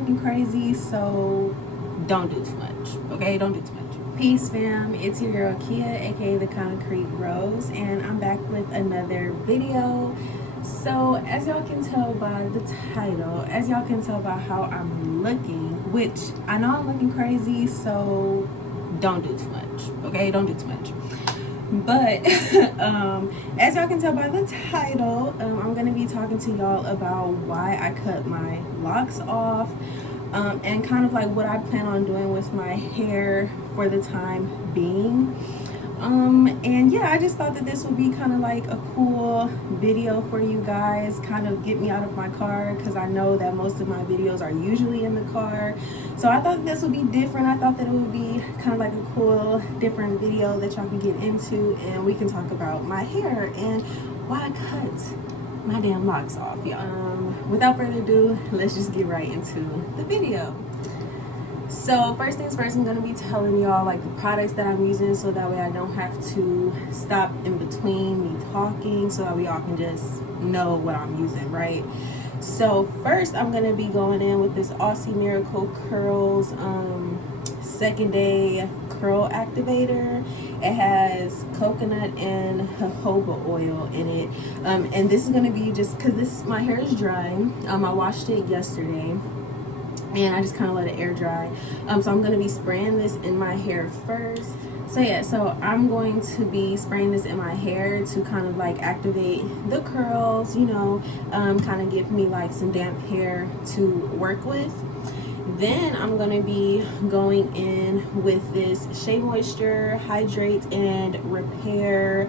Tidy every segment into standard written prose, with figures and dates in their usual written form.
looking crazy, so don't do too much, okay? Don't do too much. Peace, fam. It's your girl Kia, aka the Concrete Rose, and I'm back with another video. So, as y'all can tell by the title, as y'all can tell by how I'm looking, which I know I'm looking crazy, so don't do too much, okay? Don't do too much. But as y'all can tell by the title, I'm going to be talking to y'all about why I cut my locks off, and kind of like what I plan on doing with my hair for the time being. And yeah, I just thought that this would be kind of like a cool video for you guys, kind of get me out of my car, because I know that most of my videos are usually in the car. So I thought this would be different. I thought that it would be kind of like a cool, different video that y'all can get into, and we can talk about my hair and why I cut my damn locks off, y'all. Without further ado, let's just get right into the video. So first things first, I'm going to be telling y'all like the products that I'm using, so that way I don't have to stop in between me talking, so that we all can just know what I'm using, right? So first, I'm going to be going in with this Aussie Miracle Curls second day curl activator. It has coconut and jojoba oil in it, and this is going to be just because my hair is dry. I washed it yesterday and I just kind of let it air dry. So I'm going to be spraying this in my hair first. So yeah, so I'm going to be spraying this in my hair to kind of like activate the curls, you know, kind of give me like some damp hair to work with. Then I'm going to be going in with this Shea Moisture Hydrate and Repair,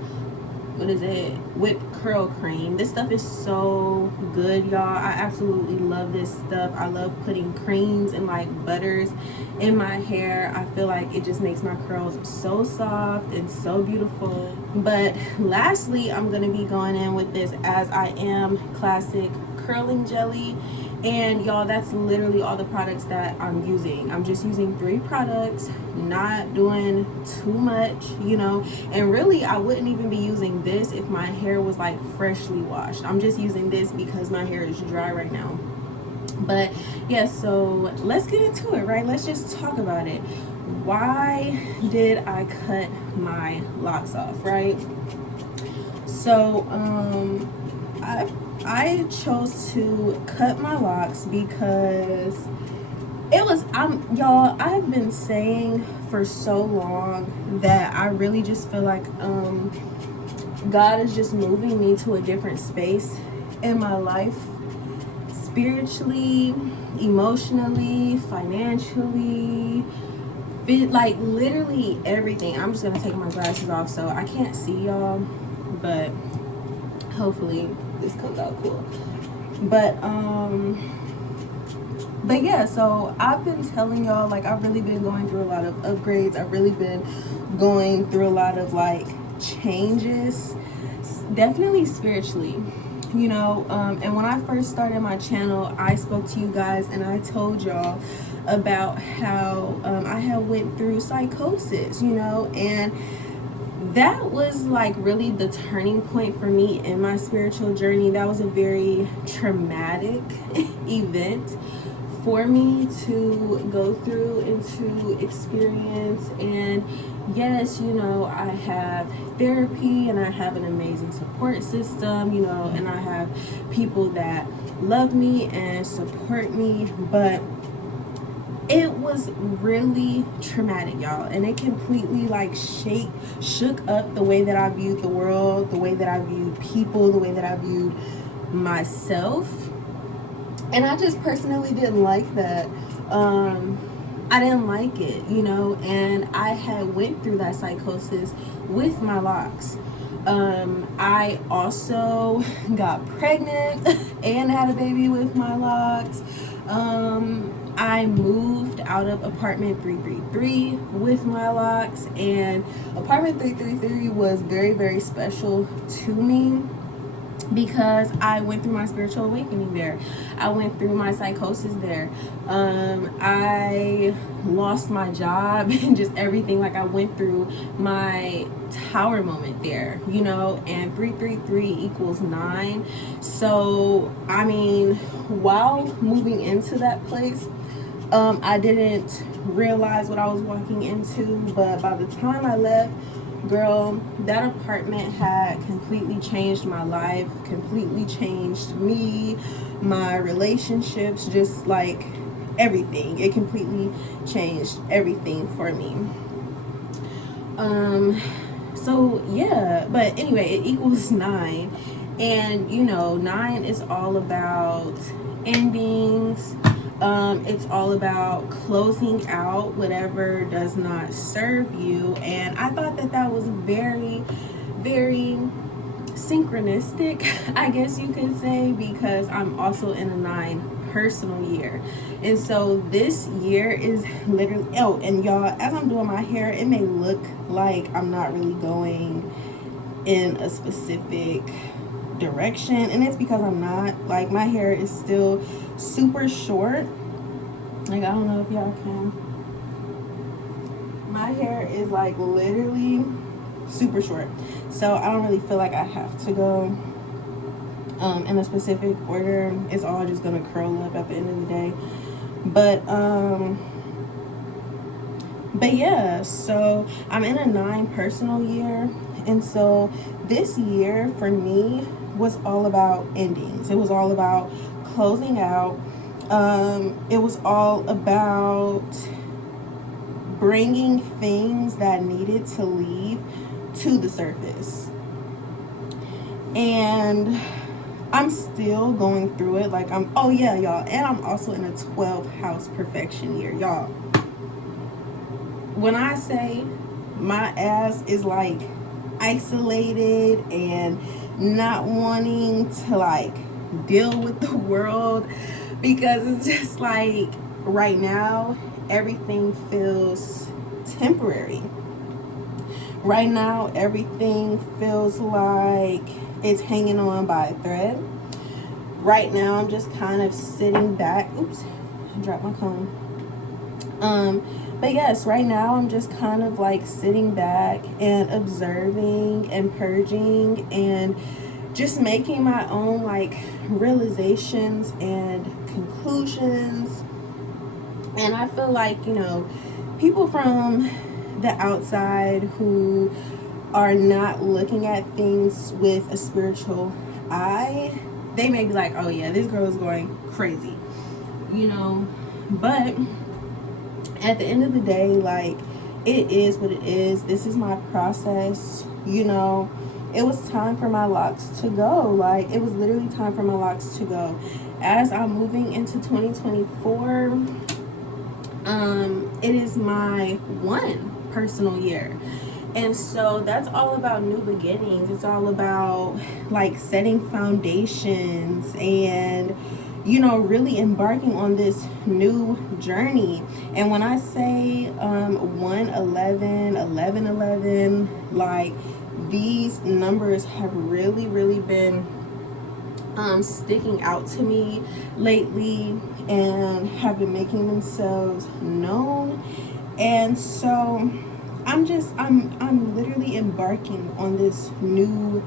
whipped curl cream. This stuff is so good, y'all. I absolutely love this stuff. I love putting creams and like butters in my hair. I feel like it just makes my curls so soft and so beautiful. But lastly, I'm gonna be going in with this As I Am Classic Curling Jelly. And y'all, that's literally all the products that I'm using. I'm just using 3 products, not doing too much, you know. And really, I wouldn't even be using this if my hair was like freshly washed. I'm just using this because my hair is dry right now. But yeah, so let's get into it, right? Let's just talk about it. Why did I cut my locks off, right? So I chose to cut my locks because it was, y'all, I've been saying for so long that I really just feel like God is just moving me to a different space in my life, spiritually, emotionally, financially, like literally everything. I'm just gonna take my glasses off so I can't see y'all, but hopefully this comes out cool. But yeah, so I've been telling y'all, like, I've really been going through a lot of upgrades. I've really been going through a lot of like changes, definitely spiritually, you know. And when I first started my channel, I spoke to you guys and I told y'all about how I had went through psychosis, you know, and that was like really the turning point for me in my spiritual journey. That was a very traumatic event for me to go through and to experience. And yes, you know, I have therapy and I have an amazing support system, you know, and I have people that love me and support me, but it was really traumatic, y'all, and it completely like shook up the way that I viewed the world, the way that I viewed people, the way that I viewed myself. And I just personally didn't like that. I didn't like it, you know, and I had went through that psychosis with my locks. I also got pregnant and had a baby with my locks. I moved out of apartment 333 with my locks, and apartment 333 was very, very special to me. because I went through my spiritual awakening there. I went through my psychosis there. I lost my job and just everything. Like, I went through my tower moment there, you know, and 333 equals 9. So, I mean, while moving into that place, I didn't realize what I was walking into, but by the time I left, girl, that apartment had completely changed my life, completely changed me, my relationships, just like everything. It completely changed everything for me. So yeah, but anyway, it equals 9, and you know, 9 is all about endings. It's all about closing out whatever does not serve you. And I thought that that was very, very synchronistic, I guess you could say, because I'm also in a 9 personal year. And so this year is literally, oh, and y'all, as I'm doing my hair, it may look like I'm not really going in a specific direction, and it's because I'm not. Like, my hair is still super short. Like, I don't know if y'all can. My hair is like literally super short, so I don't really feel like I have to go in a specific order. It's all just gonna curl up at the end of the day. But yeah, so I'm in a 9 personal year, and so this year for me was all about endings. It was all about closing out. It was all about bringing things that needed to leave to the surface. And I'm still going through it. Like, oh yeah, y'all. And I'm also in a 12th house perfection year, y'all. When I say my ass is like isolated and not wanting to like deal with the world, because it's just like right now everything feels temporary. Right now everything feels like it's hanging on by a thread. Right now I'm just kind of sitting back. Oops, I dropped my comb. But yes, right now I'm just kind of like sitting back and observing and purging and just making my own like realizations and conclusions. And I feel like, you know, people from the outside who are not looking at things with a spiritual eye, they may be like, oh yeah, this girl is going crazy, you know. But at the end of the day, like, it is what it is. This is my process, you know. It was time for my locks to go. Like, it was literally time for my locks to go. As I'm moving into 2024, it is my 1 personal year. And so that's all about new beginnings. It's all about like setting foundations and, you know, really embarking on this new journey. And when I say 111, 1111, like, these numbers have really, really been sticking out to me lately and have been making themselves known. And so I'm literally embarking on this new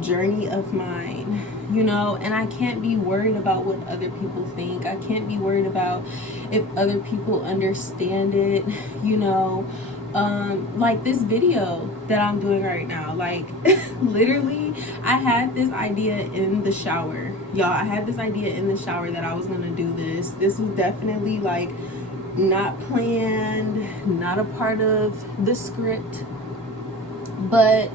journey of mine, you know. And I can't be worried about what other people think. I can't be worried about if other people understand it, you know. Like this video that I'm doing right now, like literally I had this idea in the shower, y'all. I had this idea in the shower that I was gonna do this. This was definitely like not planned, not a part of the script, but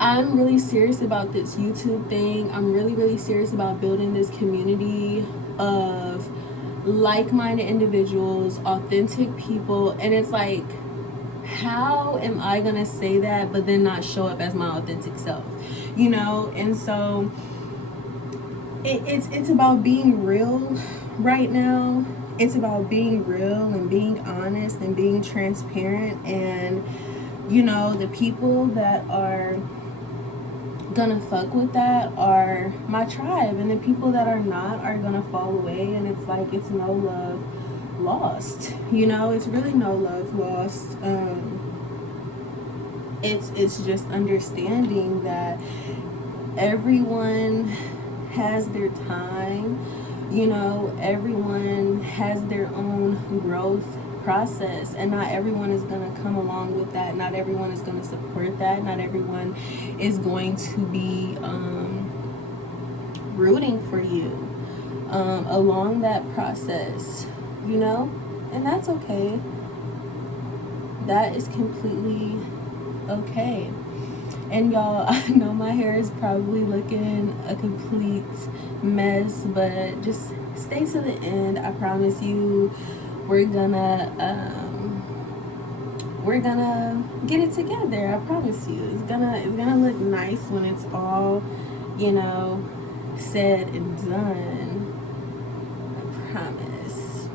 I'm really serious about this YouTube thing. I'm really, really serious about building this community of like-minded individuals, authentic people. And it's like, how am I gonna say that but then not show up as my authentic self, you know? And so it's about being real right now. It's about being real and being honest and being transparent. And, you know, the people that are gonna fuck with that are my tribe, and the people that are not are gonna fall away. And it's like, it's no love lost, you know. It's really no love lost. It's just understanding that everyone has their time, you know. Everyone has their own growth process, and not everyone is going to come along with that. Not everyone is going to support that. Not everyone is going to be rooting for you along that process, you know. And that's okay. That is completely okay. And y'all, I know my hair is probably looking a complete mess, but just stay to the end. I promise you, we're gonna get it together. I promise you, it's gonna look nice when it's all, you know, said and done. I promise.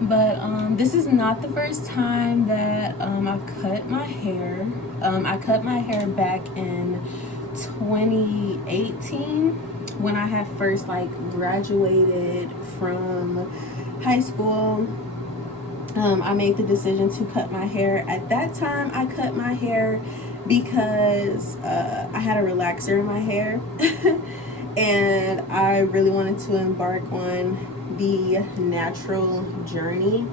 But this is not the first time that I've cut my hair. I cut my hair back in 2018 when I had first like graduated from high school. I made the decision to cut my hair. At that time, I cut my hair because I had a relaxer in my hair and I really wanted to embark on the natural journey.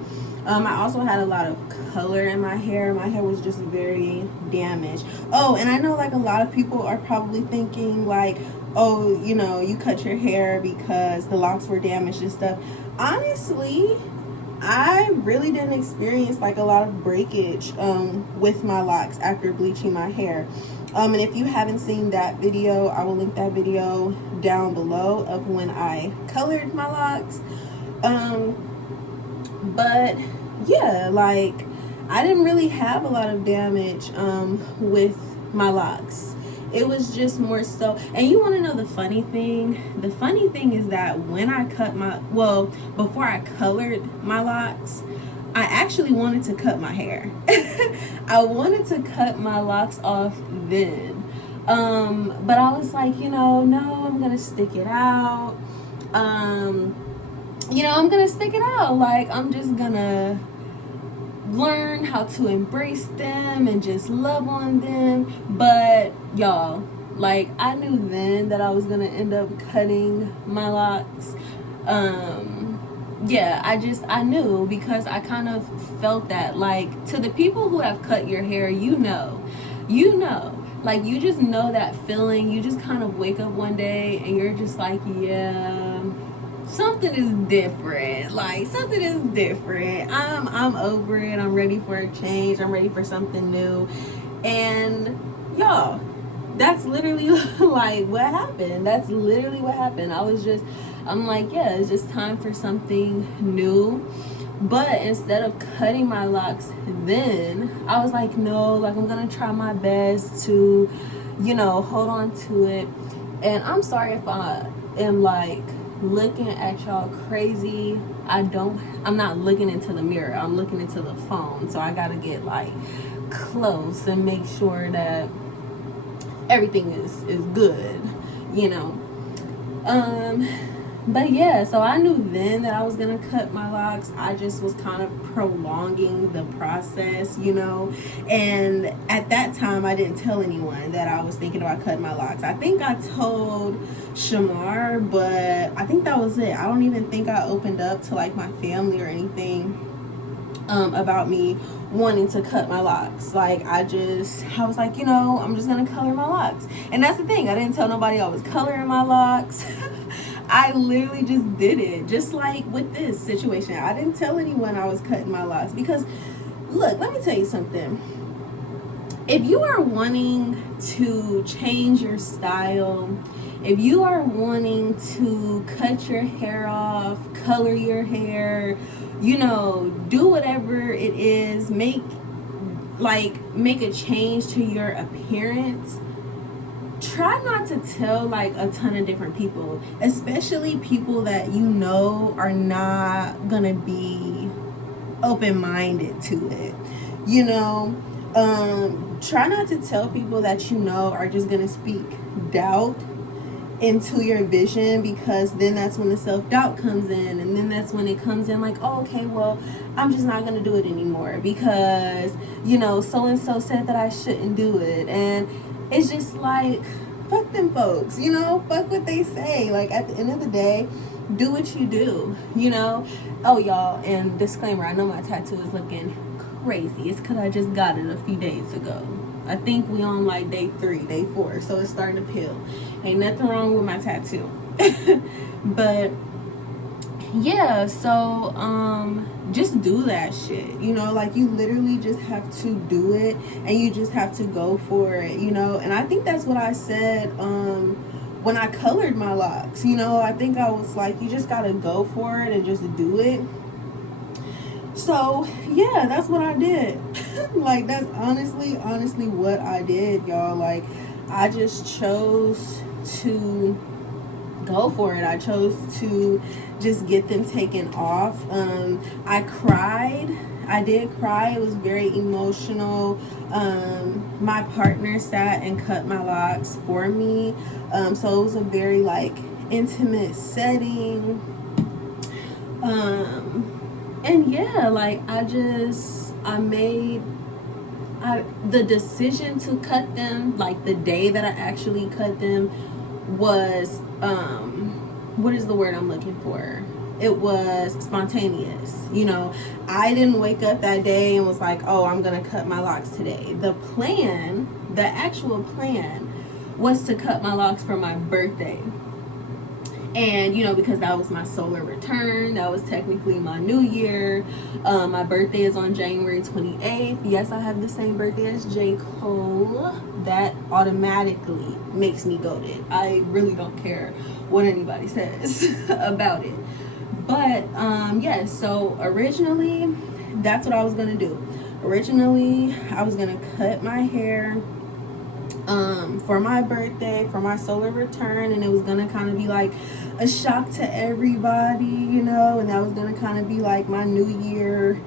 I also had a lot of color in my hair. My hair was just very damaged. Oh, and I know like a lot of people are probably thinking like, oh, you know, you cut your hair because the locks were damaged and stuff. Honestly, I really didn't experience like a lot of breakage with my locks after bleaching my hair. And if you haven't seen that video, I will link that video down below of when I colored my locks. But yeah, like I didn't really have a lot of damage with my locks. It was just more so. And you want to know the funny thing? The funny thing is that when I before I colored my locks, I actually wanted to cut my hair. I wanted to cut my locks off then. But I was like, you know, no, I'm going to stick it out. You know, I'm going to stick it out. Like, I'm just going to learn how to embrace them and just love on them. But y'all, like, I knew then that I was gonna end up cutting my locks. Yeah, I knew, because I kind of felt that. Like, to the people who have cut your hair, you know, like, you just know that feeling. You just kind of wake up one day and you're just like, yeah, something is different. Like, something is different. I'm over it. I'm ready for a change. I'm ready for something new. And y'all, that's literally like what happened. That's literally what happened. I'm like, yeah, it's just time for something new. But instead of cutting my locks then, I was like, no, like, I'm gonna try my best to, you know, hold on to it. And I'm sorry if I am like looking at y'all crazy. I'm not looking into the mirror, I'm looking into the phone. So I gotta get like close and make sure that everything is good, you know. But yeah, so I knew then that I was gonna cut my locks. I just was kind of prolonging the process, you know. And at that time, I didn't tell anyone that I was thinking about cutting my locks. I think I told Shamar, but I think that was it. I don't even think I opened up to like my family or anything about me wanting to cut my locks. Like, I was like, you know, I'm just gonna color my locks. And that's the thing, I didn't tell nobody I was coloring my locks. I literally just did it, just like with this situation. I didn't tell anyone I was cutting my locks, because look, let me tell you something. If you are wanting to change your style, if you are wanting to cut your hair off, color your hair, you know, do whatever it is, make a change to your appearance, try not to tell like a ton of different people, especially people that you know are not gonna be open-minded to it, you know. try not to tell people that you know are just gonna speak doubt into your vision, because then that's when the self-doubt comes in, and then that's when it comes in like, oh, okay, well, I'm just not gonna do it anymore because, you know, so and so said that I shouldn't do it. And it's just like, fuck them folks, you know, fuck what they say. Like, at the end of the day, do what you do, you know. Oh, y'all, and disclaimer, I know my tattoo is looking crazy. It's because I just got it a few days ago. I think we on like day 3, day 4, so it's starting to peel. Ain't nothing wrong with my tattoo. But yeah, so just do that shit, you know. Like, you literally just have to do it, and you just have to go for it, you know. And I think that's what I said when I colored my locks, you know. I think I was like, you just gotta go for it and just do it. So yeah, that's what I did. Like, that's honestly what I did, y'all. Like, I just chose to go for it. I chose to just get them taken off. I cried. I did cry. It was very emotional. My partner sat and cut my locks for me. So it was a very like intimate setting. And yeah, like, I made the decision to cut them, like the day that I actually cut them was, what is the word I'm looking for? It was spontaneous, you know. I didn't wake up that day and was like, oh, I'm gonna cut my locks today. The actual plan was to cut my locks for my birthday. And, you know, because that was my solar return, that was technically my new year. My birthday is on January 28th. Yes, I have the same birthday as J. Cole. That automatically makes me goated. I really don't care what anybody says about it. But, yeah, so originally, that's what I was going to do. Originally, I was going to cut my hair for my birthday, for my solar return, and it was gonna kind of be like a shock to everybody, you know, and that was gonna kind of be like my new year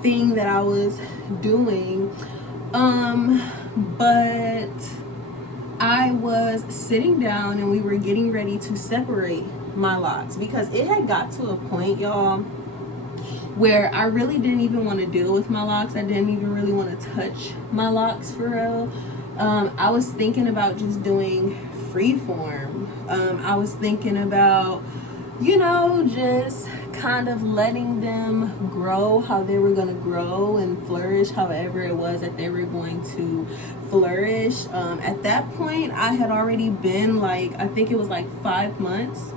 thing that I was doing. But I was sitting down and we were getting ready to separate my locks, because it had got to a point, y'all, where I really didn't even want to deal with my locks. I didn't even really want to touch my locks for real. I was thinking about just doing freeform. I was thinking about, you know, just kind of letting them grow how they were going to grow and flourish however it was that they were going to flourish. At that point, I had already been like, I think it was like 5 months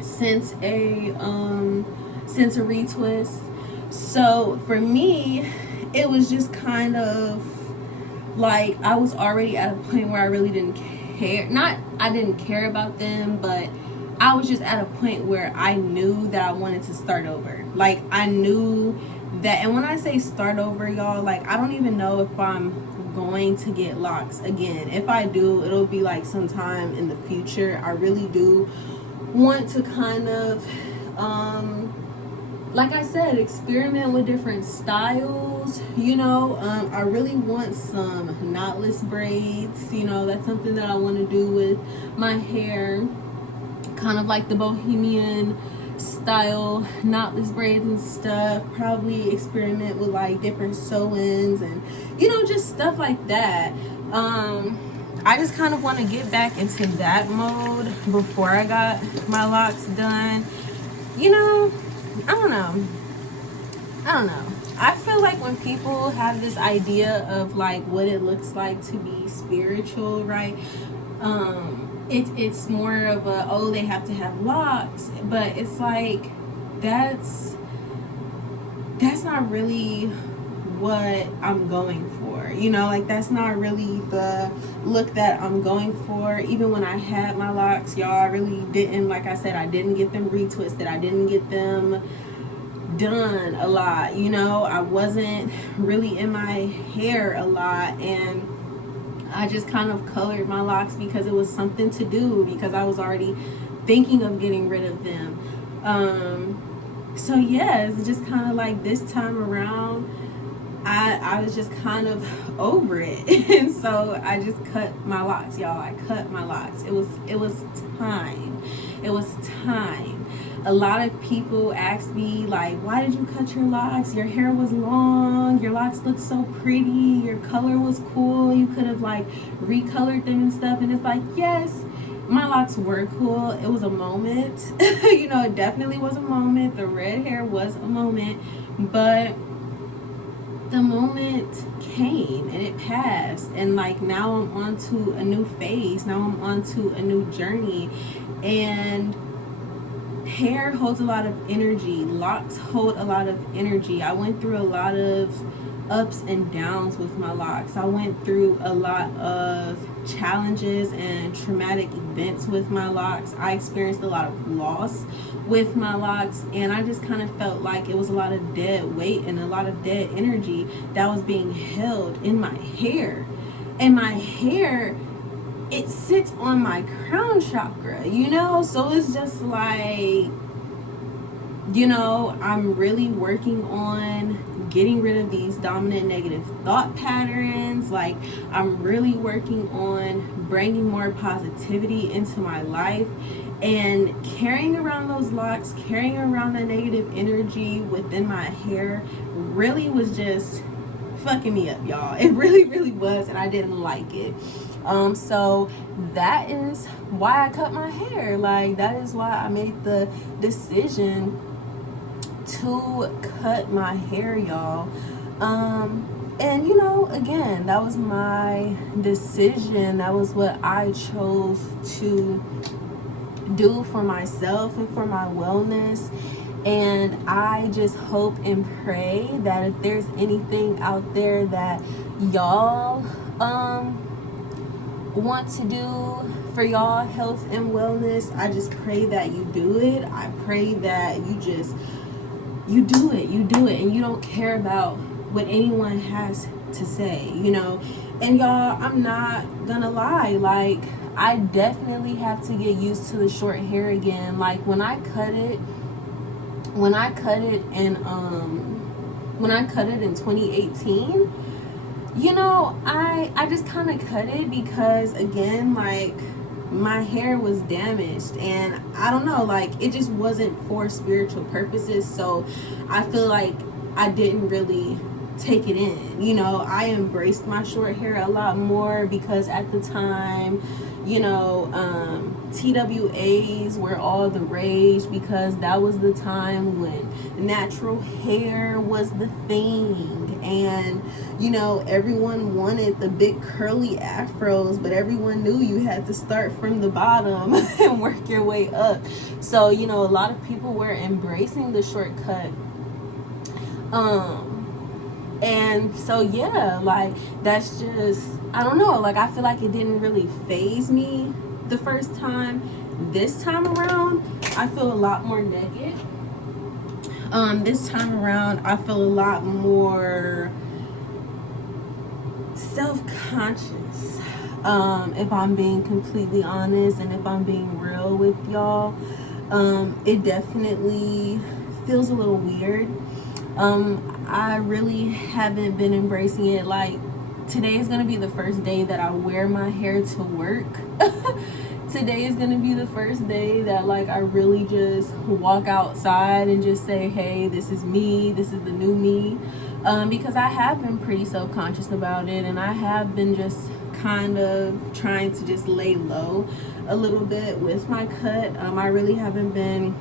since a retwist. So for me, it was just kind of like, I was already at a point where I really didn't care. Not, I didn't care about them, but I was just at a point where I knew that I wanted to start over. Like, I knew that, and when I say start over, y'all, like, I don't even know if I'm going to get locks again. If I do, it'll be like sometime in the future. I really do want to kind of, like I said, experiment with different styles, you know. I really want some knotless braids, you know. That's something that I want to do with my hair, kind of like the bohemian style knotless braids and stuff. Probably experiment with like different sew-ins and, you know, just stuff like that. I just kind of want to get back into that mode before I got my locks done, you know. I don't know. I feel like when people have this idea of like what it looks like to be spiritual, right? It's more of a, oh, they have to have locks, but it's like that's not really what I'm going for, you know. Like, that's not really the look that I'm going for. Even when I had my locks, y'all, I really didn't, like I said, I didn't get them retwisted, I didn't get them done a lot, you know. I wasn't really in my hair a lot, and I just kind of colored my locks because it was something to do, because I was already thinking of getting rid of them. So yeah, it's just kind of like this time around, I was just kind of over it. And so I just cut my locks, y'all. I cut my locks. It was time. It was time. A lot of people ask me, like, why did you cut your locks? Your hair was long, your locks looked so pretty, your color was cool, you could have like recolored them and stuff. And it's like, yes, my locks were cool. It was a moment. It definitely was a moment. The red hair was a moment, but the moment came and it passed, and like now I'm on to a new phase. Now I'm on to a new journey, and hair holds a lot of energy. Locks hold a lot of energy. I went through a lot of ups and downs with my locks. I went through a lot of challenges and traumatic events with my locks. I experienced a lot of loss with my locks, and I just kind of felt like it was a lot of dead weight and a lot of dead energy that was being held in my hair. And my hair, it sits on my crown chakra, so it's just like, I'm really working on getting rid of these dominant negative thought patterns. Like, I'm really working on bringing more positivity into my life, and carrying around those locks, carrying around that negative energy within my hair really was just fucking me up, y'all. It really, really was, and I didn't like it. So that is why I cut my hair. Like, that is why I made the decision to cut my hair, y'all. And again, that was my decision. That was what I chose to do for myself and for my wellness. And I just hope and pray that if there's anything out there that y'all want to do for y'all health and wellness, I just pray that you do it. I pray that you do it, and you don't care about what anyone has to say, And y'all, I'm not gonna lie, like, I definitely have to get used to the short hair again. Like, when I cut it in 2018, I just kind of cut it because, again, like, my hair was damaged, and I don't know, like, it just wasn't for spiritual purposes. So I feel like I didn't really take it in. I embraced my short hair a lot more because at the time, TWAs were all the rage, because that was the time when natural hair was the thing, and everyone wanted the big curly afros, but everyone knew you had to start from the bottom and work your way up. So a lot of people were embracing the shortcut. And so, yeah, like, that's just, I don't know, like, I feel like it didn't really faze me the first time. This time around, I feel a lot more naked. This time around, I feel a lot more self-conscious, if I'm being completely honest, and if I'm being real with y'all. It definitely feels a little weird. I really haven't been embracing it. Like, today is gonna be the first day that I wear my hair to work. Today is gonna be the first day that, like, I really just walk outside and just say, hey, this is me, this is the new me. Because I have been pretty self-conscious about it, and I have been just kind of trying to just lay low a little bit with my cut. I really haven't been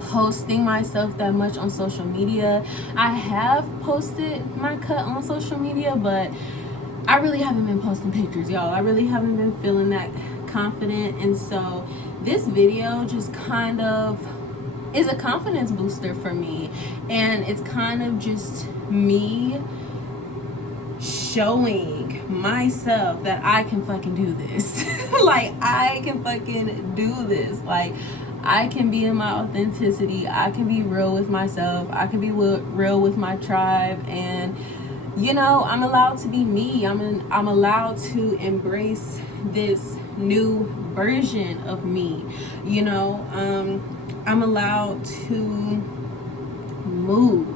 posting myself that much on social media. I have posted my cut on social media, but I really haven't been posting pictures, y'all. I really haven't been feeling that confident. And so this video just kind of is a confidence booster for me, and it's kind of just me showing myself that I can fucking do this. Like, I can fucking do this. Like, I can be in my authenticity. I can be real with myself. I can be real with my tribe. And, I'm allowed to be me. I'm allowed to embrace this new version of me. I'm allowed to move.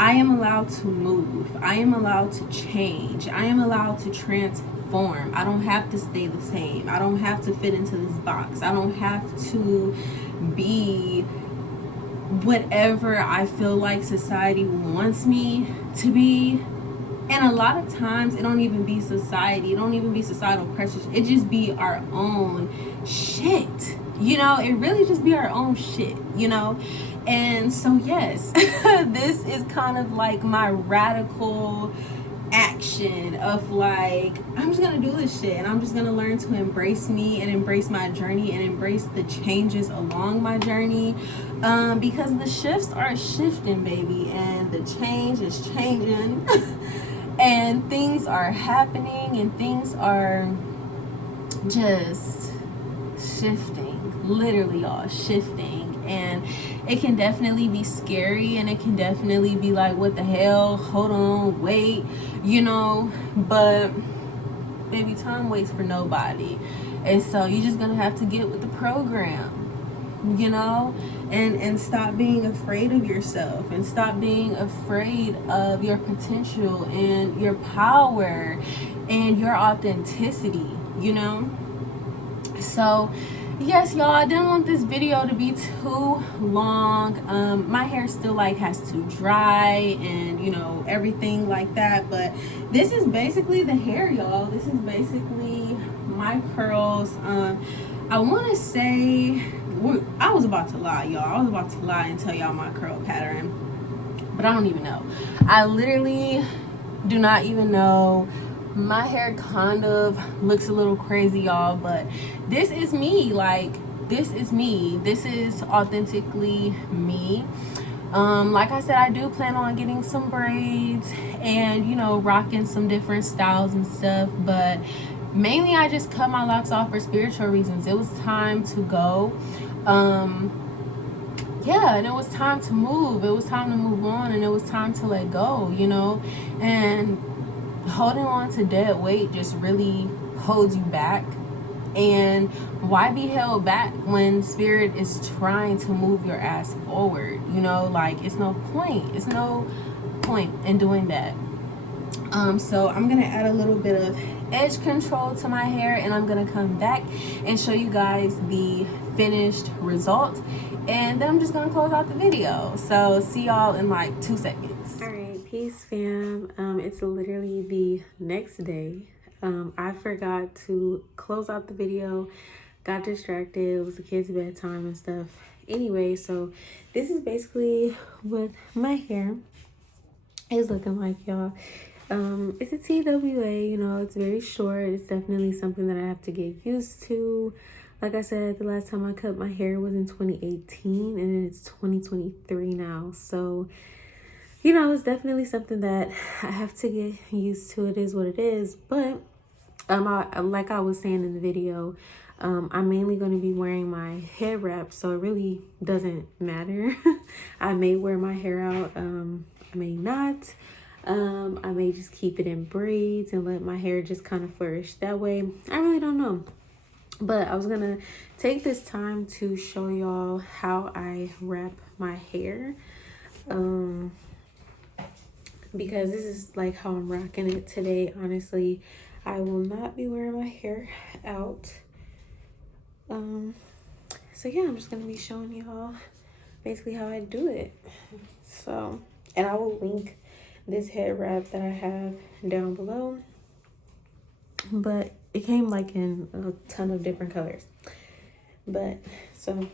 I am allowed to move. I am allowed to change. I am allowed to transform. I don't have to stay the same. I don't have to fit into this box. I don't have to be whatever I feel like society wants me to be. And a lot of times it don't even be society. It don't even be societal pressures. It just be our own shit. You know, it really just be our own shit, you know? And so, yes, this is kind of like my radical action of like, I'm just gonna do this shit and I'm just gonna learn to embrace me and embrace my journey and embrace the changes along my journey, because the shifts are shifting, baby, and the change is changing and things are happening and things are just shifting, literally all shifting. And it can definitely be scary and it can definitely be like, what the hell, hold on, wait, you know, but baby, time waits for nobody. And so you're just gonna have to get with the program, you know, and stop being afraid of yourself and stop being afraid of your potential and your power and your authenticity, you know. So yes, y'all, I didn't want this video to be too long. My hair still like has to dry and, you know, everything like that, but this is basically the hair, y'all. This is basically my curls. I want to say, I was about to lie, y'all. I was about to lie and tell y'all my curl pattern, but I don't even know. I literally do not even know. My hair kind of looks a little crazy, y'all, but this is me. Like, this is me. This is authentically me. Like I said, I do plan on getting some braids and, you know, rocking some different styles and stuff, but mainly I just cut my locks off for spiritual reasons. It was time to go. Yeah, and it was time to move. It was time to move on, and it was time to let go, you know. And holding on to dead weight just really holds you back. And why be held back when spirit is trying to move your ass forward? You know, like, it's no point. It's no point in doing that. So I'm gonna add a little bit of edge control to my hair, and I'm gonna come back and show you guys the finished result, and then I'm just gonna close out the video. So see y'all in like 2 seconds. All right, peace fam. It's literally the next day. I forgot to close out the video, got distracted. It was the kids' bedtime and stuff. Anyway, so this is basically what my hair is looking like, y'all. It's a TWA, you know, it's very short. It's definitely something that I have to get used to. Like I said, the last time I cut my hair was in 2018 and it's 2023 now. So, you know, it's definitely something that I have to get used to. It is what it is. But like I was saying in the video, I'm mainly going to be wearing my head wrap, so it really doesn't matter. I may wear my hair out, I may not. I may just keep it in braids and let my hair just kind of flourish that way. I really don't know. But I was going to take this time to show y'all how I wrap my hair. Because this is like how I'm rocking it today. Honestly, I will not be wearing my hair out. So yeah, I'm just going to be showing y'all basically how I do it. So, and I will link this head wrap that I have down below, but it came like in a ton of different colors. But so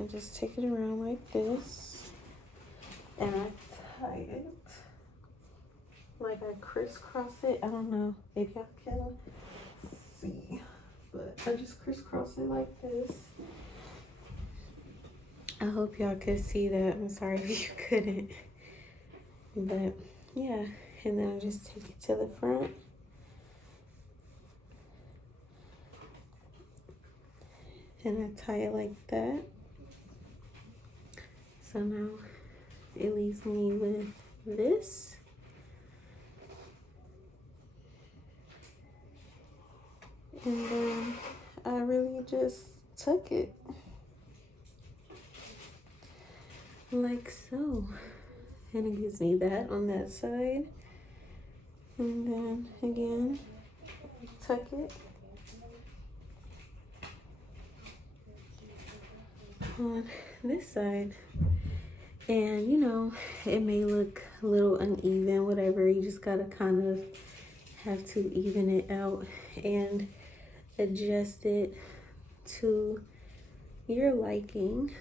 I just take it around like this and I tie it like I crisscross it. I don't know if y'all can see, but I just crisscross it like this. I hope y'all could see that. I'm sorry if you couldn't. But yeah, and then I just take it to the front. And I tie it like that. So now it leaves me with this. And then I really just tuck it like so. And it gives me that on that side. And then again, tuck it on this side. And you know, it may look a little uneven, whatever. You just gotta kind of have to even it out and adjust it to your liking.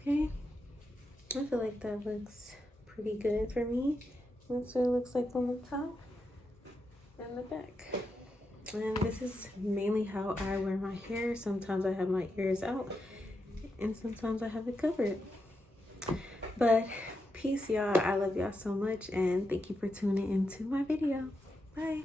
Okay, I feel like that looks pretty good for me. That's what it looks like on the top and the back. And this is mainly how I wear my hair. Sometimes I have my ears out and sometimes I have it covered. But peace, y'all. I love y'all so much, and thank you for tuning into my video. Bye.